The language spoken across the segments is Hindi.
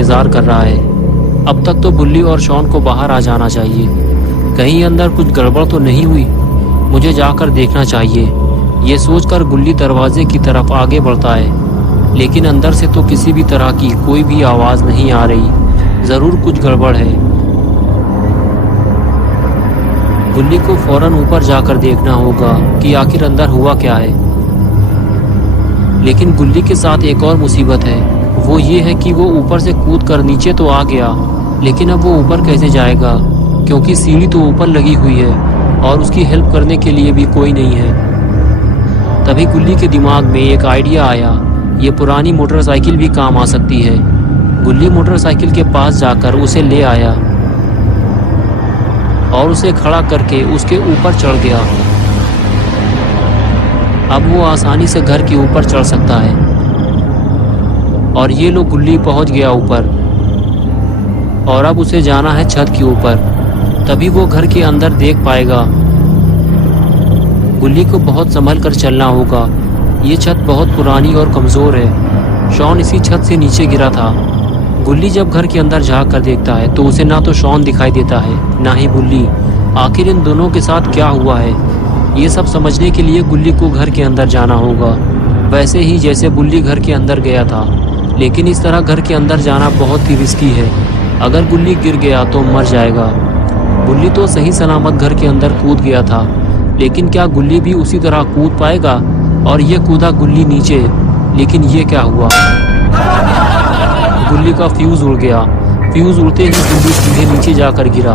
इंतज़ार कर रहा है। अब तक तो गुल्ली और शॉन को बाहर आ जाना चाहिए। कहीं अंदर कुछ गड़बड़ तो नहीं हुई, मुझे जाकर देखना चाहिए। ये सोचकर गुल्ली दरवाजे की तरफ आगे बढ़ता है, लेकिन अंदर से तो किसी भी तरह की कोई भी आवाज़ नहीं आ रही। ज़रूर कुछ गड़बड़ है। गुल्ली को फौरन ऊपर जाकर देखना होगा कि आखिर अंदर हुआ क्या है। लेकिन गुल्ली के साथ एक और मुसीबत है, वो ये है कि वो ऊपर से कूद कर नीचे तो आ गया, लेकिन अब वो ऊपर कैसे जाएगा, क्योंकि सीढ़ी तो ऊपर लगी हुई है और उसकी हेल्प करने के लिए भी कोई नहीं है। तभी गुल्ली के दिमाग में एक आइडिया आया, ये पुरानी मोटरसाइकिल भी काम आ सकती है। गुल्ली मोटरसाइकिल के पास जाकर उसे ले आया और उसे खड़ा करके उसके ऊपर चढ़ गया। अब वो आसानी से घर के ऊपर चढ़ सकता है। और ये लो गुल्ली पहुंच गया ऊपर, और अब उसे जाना है छत के ऊपर, तभी वो घर के अंदर देख पाएगा। गुल्ली को बहुत संभल कर चलना होगा, ये छत बहुत पुरानी और कमज़ोर है। शॉन इसी छत से नीचे गिरा था। गुल्ली जब घर के अंदर झांक कर देखता है तो उसे ना तो शॉन दिखाई देता है ना ही गुल्ली। आखिर इन दोनों के साथ क्या हुआ है, ये सब समझने के लिए गुल्ली को घर के अंदर जाना होगा, वैसे ही जैसे गुल्ली घर के अंदर गया था। लेकिन इस तरह घर के अंदर जाना बहुत ही रिस्की है। अगर गुल्ली गिर गया तो मर जाएगा। गुल्ली तो सही सलामत घर के अंदर कूद गया था, लेकिन क्या गुल्ली भी उसी तरह कूद पाएगा? और ये कूदा गुल्ली नीचे, लेकिन ये क्या हुआ? गुल्ली का फ्यूज़ उड़ गया। फ्यूज़ उड़ते ही गुल्ली सीधे नीचे जाकर गिरा।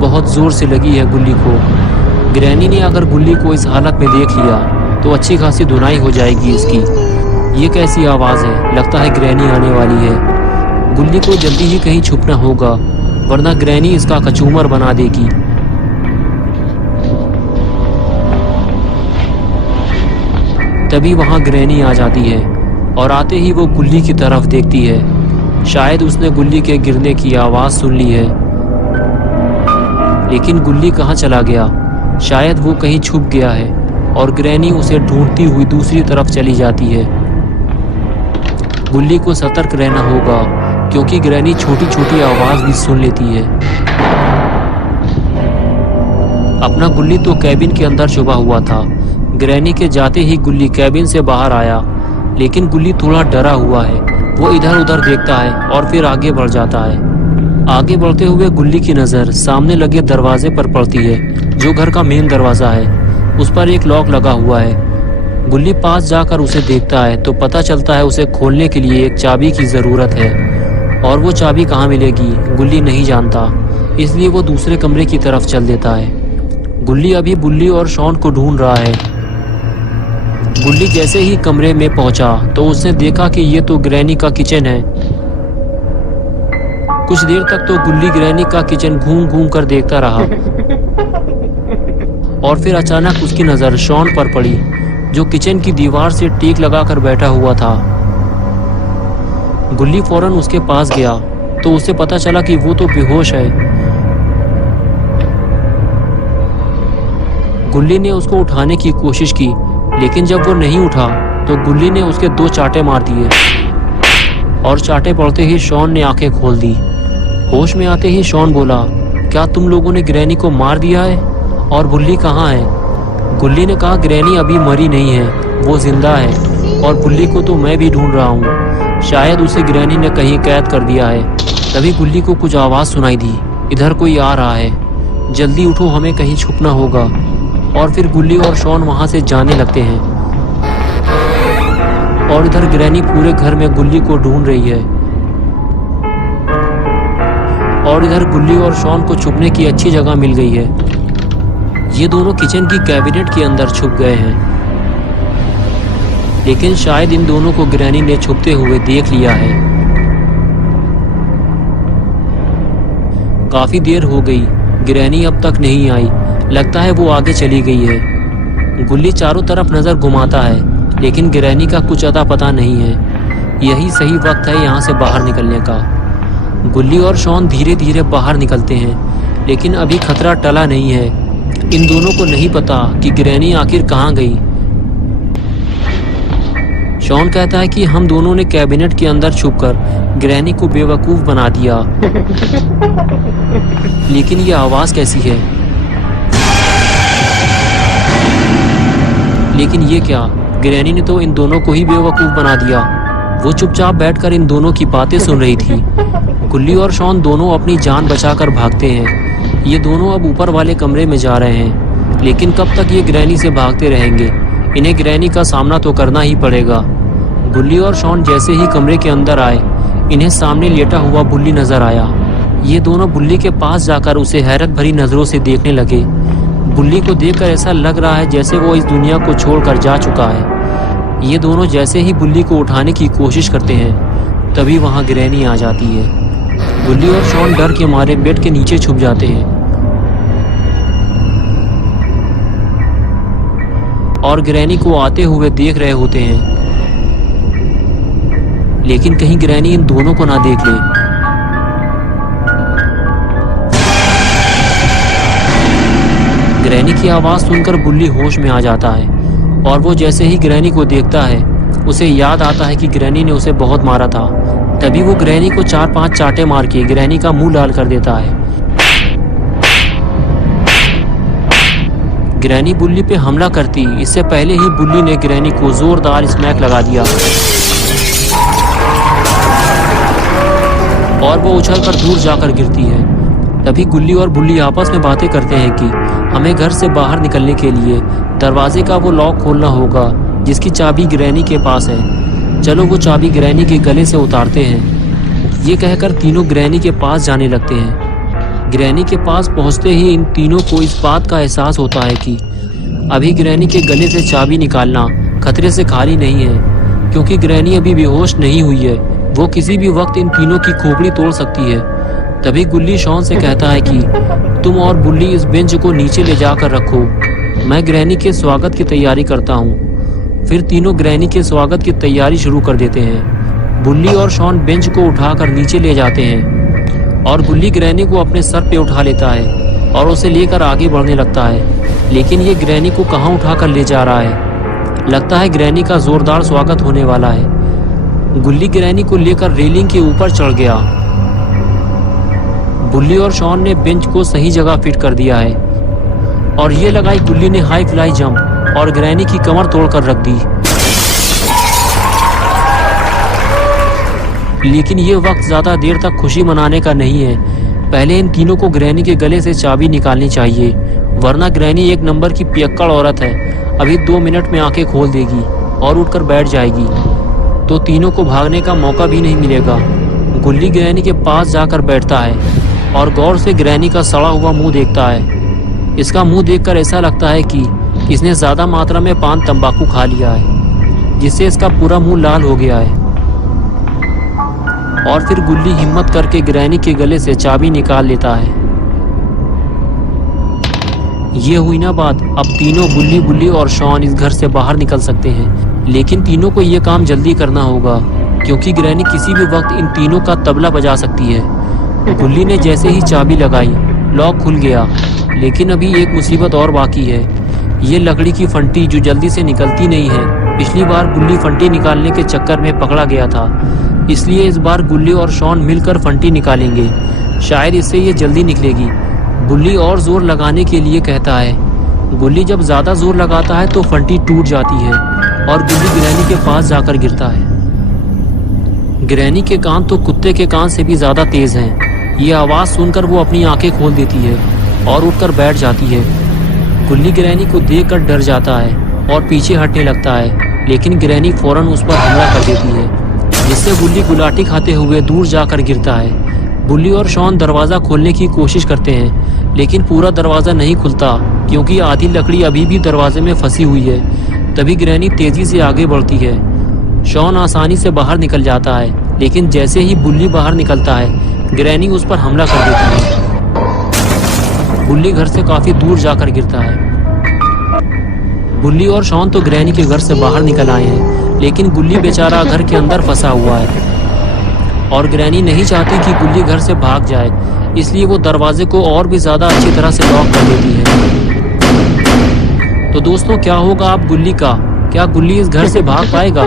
बहुत ज़ोर से लगी है गुल्ली को। ग्रैनी ने अगर गुल्ली को इस हालत में देख लिया तो अच्छी खासी धुनाई हो जाएगी इसकी। ये कैसी आवाज़ है? लगता है ग्रैनी आने वाली है। गुल्ली को जल्दी ही कहीं छुपना होगा, वरना ग्रैनी इसका कचूमर बना देगी। तभी वहाँ ग्रैनी आ जाती है और आते ही वो गुल्ली की तरफ देखती है। शायद उसने गुल्ली के गिरने की आवाज़ सुन ली है। लेकिन गुल्ली कहाँ चला गया? शायद वो कहीं छुप गया है और ग्रैनी उसे ढूंढती हुई दूसरी तरफ चली जाती है। गुल्ली को सतर्क रहना होगा, क्योंकि ग्रैनी छोटी छोटी आवाज़ भी सुन लेती है। अपना गुल्ली तो कैबिन के अंदर छुपा हुआ था। ग्रैनी के जाते ही गुल्ली कैबिन से बाहर आया, लेकिन गुल्ली थोड़ा डरा हुआ है। वो इधर उधर देखता है और फिर आगे बढ़ जाता है। आगे बढ़ते हुए गुल्ली की नज़र सामने लगे दरवाजे पर पड़ती है, जो घर का मेन दरवाज़ा है। उस पर एक लॉक लगा हुआ है। गुल्ली पास जाकर उसे देखता है तो पता चलता है उसे खोलने के लिए एक चाबी की ज़रूरत है, और वो चाबी कहाँ मिलेगी गुल्ली नहीं जानता, इसलिए वो दूसरे कमरे की तरफ चल देता है। गुल्ली अभी बुल्ली और शॉन को ढूंढ रहा है। गुल्ली जैसे ही कमरे में पहुंचा तो उसने देखा कि ये तो ग्रैनी का किचन है। कुछ देर तक तो गुल्ली ग्रैनी का किचन घूम घूम कर देखता रहा, और फिर अचानक उसकी नज़र शॉन पर पड़ी, जो किचन की दीवार से टेक लगाकर बैठा हुआ था। गुल्ली फौरन उसके पास गया तो उसे पता चला कि वो तो बेहोश है। गुल्ली ने उसको उठाने की कोशिश की, लेकिन जब वो नहीं उठा तो गुल्ली ने उसके 2 चांटे मार दिए, और चांटे पड़ते ही शॉन ने आंखें खोल दी। होश में आते ही शॉन बोला, क्या तुम लोगों ने ग्रैनी को मार दिया है? और बुल्ली कहाँ है? गुल्ली ने कहा, ग्रैनी अभी मरी नहीं है, वो जिंदा है, और बुल्ली को तो मैं भी ढूंढ रहा हूँ। शायद उसे ग्रैनी ने कहीं कैद कर दिया है। तभी गुल्ली को कुछ आवाज़ सुनाई दी, इधर कोई आ रहा है, जल्दी उठो, हमें कहीं छुपना होगा। और फिर गुल्ली और शॉन वहाँ से जाने लगते हैं, और इधर ग्रैनी पूरे घर में गुल्ली को ढूंढ रही है। और इधर गुल्ली और शॉन को छुपने की अच्छी जगह मिल गई है। ये दोनों किचन की कैबिनेट के अंदर छुप गए हैं, लेकिन शायद इन दोनों को ग्रैनी ने छुपते हुए देख लिया है। काफी देर हो गई, ग्रैनी अब तक नहीं आई। लगता है वो आगे चली गई है। गुल्ली चारों तरफ नजर घुमाता है, लेकिन ग्रैनी का कुछ अता पता नहीं है। यही सही वक्त है यहाँ से बाहर निकलने का। गुल्ली और शॉन धीरे धीरे बाहर निकलते हैं, लेकिन अभी खतरा टला नहीं है। इन दोनों को नहीं पता कि ग्रैनी आखिर कहाँ गई। शॉन कहता है कि हम दोनों ने कैबिनेट के अंदर छुपकर ग्रैनी को बेवकूफ बना दिया। लेकिन ये आवाज कैसी है? लेकिन ये क्या? ग्रैनी ने तो इन दोनों को ही बेवकूफ बना दिया। वो चुपचाप बैठकर इन दोनों की बातें सुन रही थी। गुल्ली और शॉन दोनों अपनी जान बचाकर भागते हैं। ये दोनों अब ऊपर वाले कमरे में जा रहे हैं। लेकिन कब तक ये ग्रैनी से भागते रहेंगे? इन्हें ग्रैनी का सामना तो करना ही पड़ेगा। गुल्ली और शॉन जैसे ही कमरे के अंदर आए, इन्हें सामने लेटा हुआ बुल्ली नजर आया। ये दोनों बुल्ली के पास जाकर उसे हैरत भरी नजरों से देखने लगे। बुल्ली को देखकर ऐसा लग रहा है जैसे वो इस दुनिया को छोड़कर जा चुका है। ये दोनों जैसे ही बुल्ली को उठाने की कोशिश करते हैं, तभी वहां ग्रैनी आ जाती है। बुल्ली और शॉन डर के मारे बेड के नीचे छुप जाते हैं और ग्रैनी को आते हुए देख रहे होते हैं। लेकिन कहीं ग्रैनी इन दोनों को ना देख ले। ग्रैनी की आवाज सुनकर बुल्ली होश में आ जाता है और वो जैसे ही ग्रैनी को देखता है, उसे याद आता है कि ग्रैनी ने उसे बहुत मारा था। तभी वो ग्रैनी को 4-5 चांटे मार के ग्रैनी का मुंह लाल कर देता है। ग्रैनी बुल्ली पे हमला करती इससे पहले ही बुल्ली ने ग्रैनी को जोरदार स्मैक लगा दिया और वो उछलकर दूर जाकर गिरती है। तभी गुल्ली और बुल्ली आपस में बातें करते हैं कि हमें घर से बाहर निकलने के लिए दरवाजे का वो लॉक खोलना होगा जिसकी चाबी ग्रैनी के पास है। चलो वो चाबी ग्रैनी के गले से उतारते हैं। ये कहकर तीनों ग्रैनी के पास जाने लगते हैं। ग्रैनी के पास पहुंचते ही इन तीनों को इस बात का एहसास होता है कि अभी ग्रैनी के गले से चाबी निकालना खतरे से खाली नहीं है, क्योंकि ग्रैनी अभी बेहोश नहीं हुई है। वो किसी भी वक्त इन तीनों की खोपड़ी तोड़ सकती है। तभी गुल्ली शॉन से कहता है कि तुम और बुल्ली इस बेंच को नीचे ले जाकर रखो, मैं ग्रैनी के स्वागत की तैयारी करता हूँ। फिर तीनों ग्रैनी के स्वागत की तैयारी शुरू कर देते हैं। बुल्ली और शॉन बेंच को उठाकर नीचे ले जाते हैं और गुल्ली ग्रैनी को अपने सर पे उठा लेता है और उसे लेकर आगे बढ़ने लगता है। लेकिन ये ग्रैनी को कहाँ उठाकर ले जा रहा है? लगता है ग्रैनी का जोरदार स्वागत होने वाला है। गुल्ली ग्रैनी को लेकर रेलिंग के ऊपर चढ़ गया। बुल्ली और शॉन ने बेंच को सही जगह फिट कर दिया है और ये लगाई गुल्ली ने हाई फ्लाई जंप और ग्रैनी की कमर तोड़कर रख दी। लेकिन ये वक्त ज्यादा देर तक खुशी मनाने का नहीं है। पहले इन तीनों को ग्रैनी के गले से चाबी निकालनी चाहिए, वरना ग्रैनी एक नंबर की पियक्कड़ औरत है। अभी 2 मिनट में आंखें खोल देगी और उठकर बैठ जाएगी, तो तीनों को भागने का मौका भी नहीं मिलेगा। गुल्ली ग्रैनी के पास जाकर बैठता है और गौर से ग्रैनी का सड़ा हुआ मुंह देखता है। इसका मुंह देखकर ऐसा लगता है कि इसने ज्यादा मात्रा में पान तंबाकू खा लिया है, जिससे इसका पूरा मुंह लाल हो गया है। और फिर गुल्ली हिम्मत करके ग्रैनी के गले से चाबी निकाल लेता है। ये हुई ना बात। अब तीनों बुल्ली, बुल्ली और शॉन इस घर से बाहर निकल सकते हैं। लेकिन तीनों को ये काम जल्दी करना होगा, क्योंकि ग्रैनी किसी भी वक्त इन तीनों का तबला बजा सकती है। गुल्ली ने जैसे ही चाबी लगाई, लॉक खुल गया। लेकिन अभी एक मुसीबत और बाकी है। ये लकड़ी की फंटी जो जल्दी से निकलती नहीं है। पिछली बार गुल्ली फंटी निकालने के चक्कर में पकड़ा गया था, इसलिए इस बार गुल्ली और शॉन मिलकर फंटी निकालेंगे। शायद इससे ये जल्दी निकलेगी। बुल्ली और जोर लगाने के लिए कहता है। गुल्ली जब ज्यादा जोर लगाता है तो फंटी टूट जाती है और गुल्ली ग्रैनी के पास जाकर गिरता है। ग्रैनी के कान तो कुत्ते के कान से भी ज्यादा तेज हैं। ये आवाज सुनकर वो अपनी आंखें खोल देती है और उठकर बैठ जाती है। गुल्ली ग्रैनी को देखकर डर जाता है और पीछे हटने लगता है, लेकिन ग्रैनी फौरन उस पर हमला कर देती है, जिससे गुल्ली गुलाटी खाते हुए दूर जाकर गिरता है। बुल्ली और शॉन दरवाजा खोलने की कोशिश करते हैं, लेकिन पूरा दरवाजा नहीं खुलता, क्योंकि आधी लकड़ी अभी भी दरवाजे में फंसी हुई है। तभी ग्रैनी तेजी से आगे बढ़ती है। शॉन आसानी से बाहर निकल जाता है, लेकिन जैसे ही बुल्ली बाहर निकलता है, ग्रैनी उस पर हमला कर देती है। बुल्ली घर से काफी दूर जाकर गिरता है। बुल्ली और शॉन तो ग्रैनी के घर से बाहर निकल आए हैं, लेकिन गुल्ली बेचारा घर के अंदर फंसा हुआ है और ग्रैनी नहीं चाहती कि गुल्ली घर से भाग जाए, इसलिए वो दरवाजे को और भी ज्यादा अच्छी तरह से लॉक कर देती है। तो दोस्तों, क्या होगा अब गुल्ली का? क्या गुल्ली इस घर से भाग पाएगा?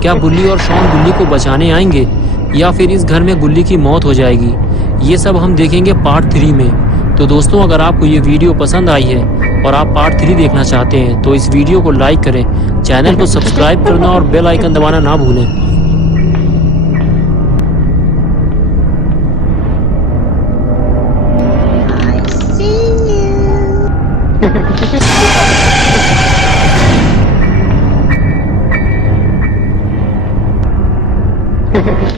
क्या बुल्ली और शॉन गुल्ली को बचाने आएंगे या फिर इस घर में गुल्ली की मौत हो जाएगी? ये सब हम देखेंगे पार्ट 3 में। तो दोस्तों, अगर आपको ये वीडियो पसंद आई है और आप पार्ट 3 देखना चाहते हैं तो इस वीडियो को लाइक करें, चैनल को सब्सक्राइब करना और बेल आइकन दबाना ना भूलें। I see you.